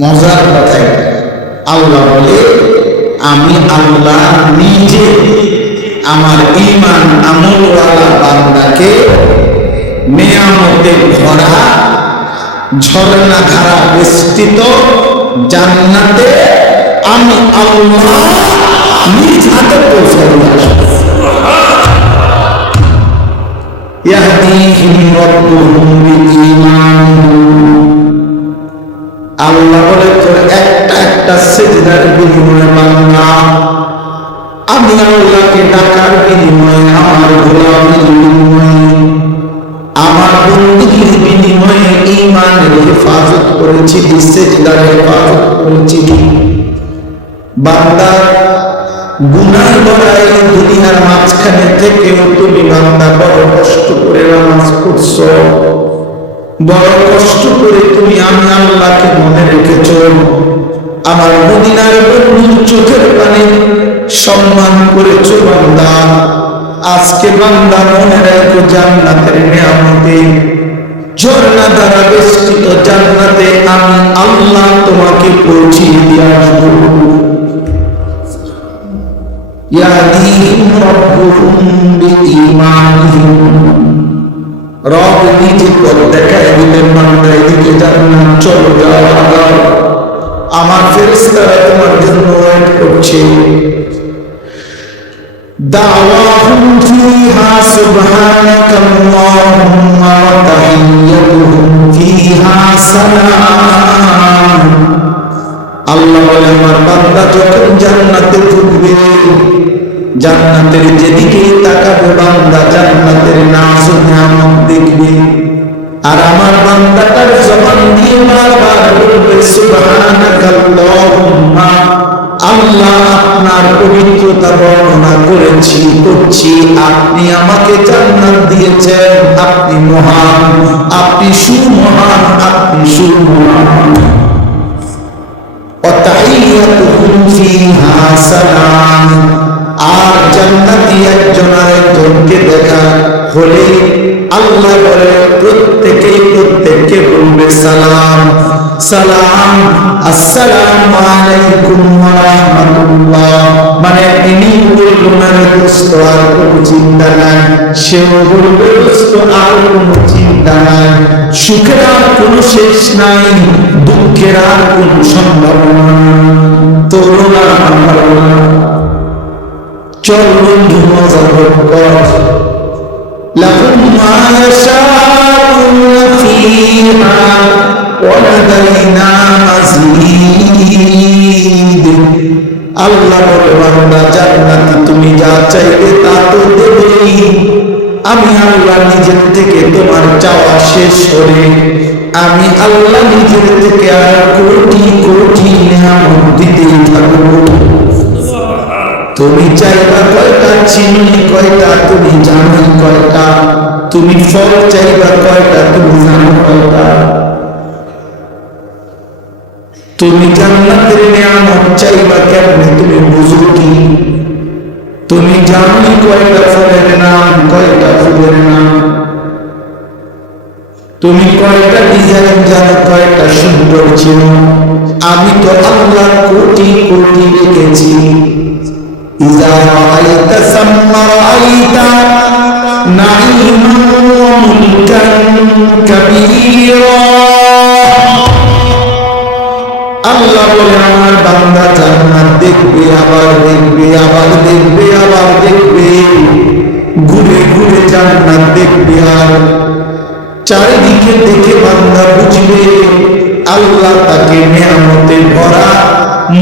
মজার কথা, আল্লাহ বলে আমি আল্লাহ নিজে আমার ঈমান আমলওয়ালা বান্দাকে নেয়ামতে ভরা ঝর্ণা ধারা বেষ্টিত জান্নাতে আমি আল্লাহ নিজ হাতে পৌঁছে দিয়েছি। ইয়াহদিহিম রাব্বুহুম বিঈমানিহিম, আল্লাহ বলে তোর একটা একটা সিজদার বিনিময়ে বান্দা আমি আল্লাহকে ডাকার বিনিময়ে, আমার গোলামীর বিনিময়ে, আমার বন্দেগীর বিনিময়ে ঈমানের হেফাজত করেছি, সিজদার হেফাজত করেছি। বান্দা গুনাহ করায় দুনিয়ার মাঝখানে থেকেও তুমি বান্দা বড় কষ্ট করে নামাজ পড়ছো, বড় কষ্ট করে তুমি আমি আল্লাহকে মনে রেখেছো, আমার মদিনার বন্ধুর চোখের পানি সম্মান করেছো। বান্দা আজকে বান্দা মনে রেখো জান্নাতের নিয়ামতে ঝর্ণা দ্বারা বেষ্টিত জান্নাতে আমি আল্লাহ তোমাকে পৌঁছিয়ে দিয়ে আসবো। ইয়াহদিহিম রাব্বুহুম বিঈমানিহিম, রব নিজে পথ দেখায় দিলেন, বান্দা এদিকে জান্নাত চলো, যাও, আমার ফেরেশতারা তোমার জন্য ওয়েট করছে। দাওয়াহুম ফিহা সুবহানাকাল্লাহুম্মা ওয়া তাহিয়্যুহুম ফিহা সালাম। আল্লাহ বলে আমার বান্দা যখন জান্নাতে ঢুকবে, জান্নাতের যেদিকে তাকাবে বান্দা জান্নাতের নাজ ও নিয়ামত দেখবে, আর আমার বান্দাটার জবান দিয়ে বারবার বলবে সুবহানাকাল্লাহুম্মা, আল্লাহ আপনার পবিত্রতা বর্ণনা করছি, আপনি আমাকে জান্নাত দিয়েছেন, আপনি মহান, আপনি সুমহান, আপনি সুমহান। ওয়া তাহিয়্যুহুম ফিহা সালাম, আর জান্নাতি একজন আরেকজনকে দেখা হলে আল্লাহ বলে প্রত্যেককে বলবে সালাম সালাম, আসসালামু আলাইকুম ওয়া রাহমাতুল্লাহ। মানে তিনি বলবেন না দোস্ত আর কোনো চিন্তা নাই, সেও বলবে দোস্ত আর কোনো চিন্তা নাই, সুখের আর কোনো শেষ নাই, দুঃখের আর কোনো সম্ভাবনা তরুণা আমার চল বন্ধু মজা কর। লাহুম মা ইয়াশাউনা ফিহা ওয়া লাদাইনা মাযীদ। আল্লাহ বলে বান্দা জান্নাতে তুমি যা চাইবে তা তো দেবেই, আমি আল্লাহ নিজের থেকে তোমার চাওয়া শেষ করে আমি আল্লাহ নিজের থেকে আর কোটি কোটি নিয়ামত দিতেই থাকবো। তুমি চাইবা কয়টা, চিনি কয়টা, তুমি জানো কয়টা, তুমি ফল চাইবা কয়টা, তুমি জানো কয়টা, তুমি জান্নাতের নিয়ামত চাইবা কেমনে, তুমি বুঝো কি, তুমি জানো কয়টা ফলের নাম, কয়টা ফুলের নাম, তুমি কয়টা ডিজাইন জানো, কয়টা সুন্দর ছিল, আমি তো আল্লাহ কোটি কোটি রেখেছি। ইযা রাআইতা সাম্মা রাআইতা নাঈমান ওয়া মুলকান কাবীরা। আল্লাহ বলে আমার বান্দা জান্নাত দেখবে, আবার দেখবে, আবার দেখবে, আবার দেখবে, ঘুরে ঘুরে জান্নাত দেখবে, আর চারিদিকে দেখে বান্দা বুঝবে আল্লাহ তাকে নিয়ামতে ভরা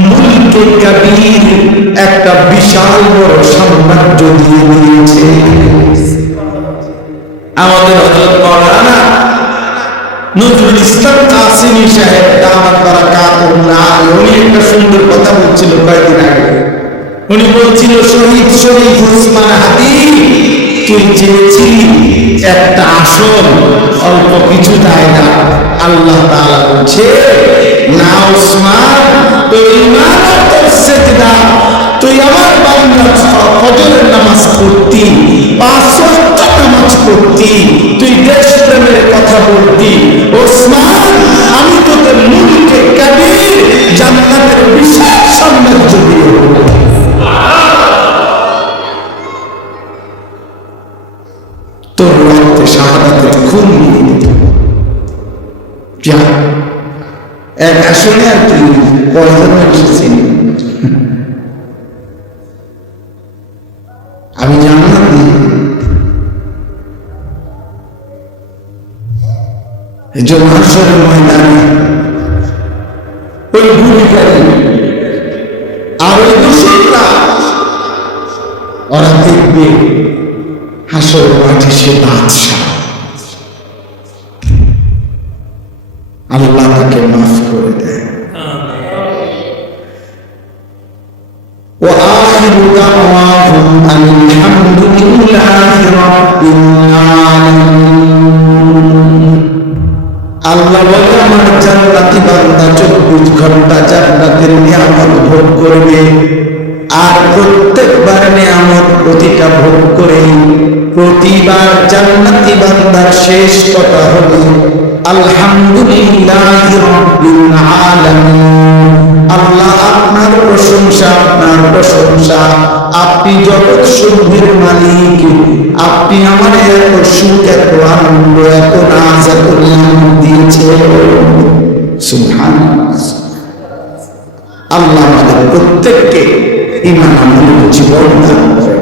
মুলকে কবীর একটা বিশাল বড় সাম্রাজ্য দিয়ে দিয়েছে। আমাদের হযরত মাওলানা নজরুল ইসলাম কাসেমী সাহেব দামাত বারাকাতুল্লাহ উনি একটা সুন্দর কথা বলছিল কয়েকদিন আগে। উনি বলছিল শহীদ শরীফ ওসমান হাদি, তুই চেয়েছিলি একটা আসন, অল্প কিছু দেয় না। আল্লাহ তাআলা বলছে না ওসমান, তুই ঈমান আর তোর সিজদা, তুই আমার বান্দা ফজরের নামাজ পড়তি, 5 ওয়াক্ত নামাজ পড়তি, তুই দেশপ্রেমের কথা বলতি, ওসমান আমি তোদের মুলকে কবীর খুন দিয়ে দিত। এক আসনে আর কি কয়জন এসেছেন, আমি জানলাম না হাসরের ময়দানে ওই ভূমিকারী আর ওই দোষীরা ওরা দেখবে হাসরের মাঠে সে বাদশা, আল্লাহ তাকে মাফ করে দেয়। وآخر دعواهم أن الحمد لله رب العالمين। আল্লাহ বলে আমার জান্নাতি বান্দা 24 ঘন্টা জান্নাতের নিয়ামত ভোগ করবে, আর প্রত্যেকবার নিয়ামত প্রতিটা ভোগ করে প্রতিবার জান্নাতি বান্দার শেষ কথা হবে আলহামদুলিল্লাহি রাব্বিল আলামিন। আল্লাহ আপনার প্রশংসা, আপনার প্রশংসা, আপনি জগৎ সমূহের মালিক, আপনি আমার এত সুখ, এত আনন্দ, এত নাজ, এত নিয়ামত দিয়েছেন। সুবহানাল্লাহ। আল্লাহ আমাদের প্রত্যেককে ঈমান আমলের জীবন দান করেন।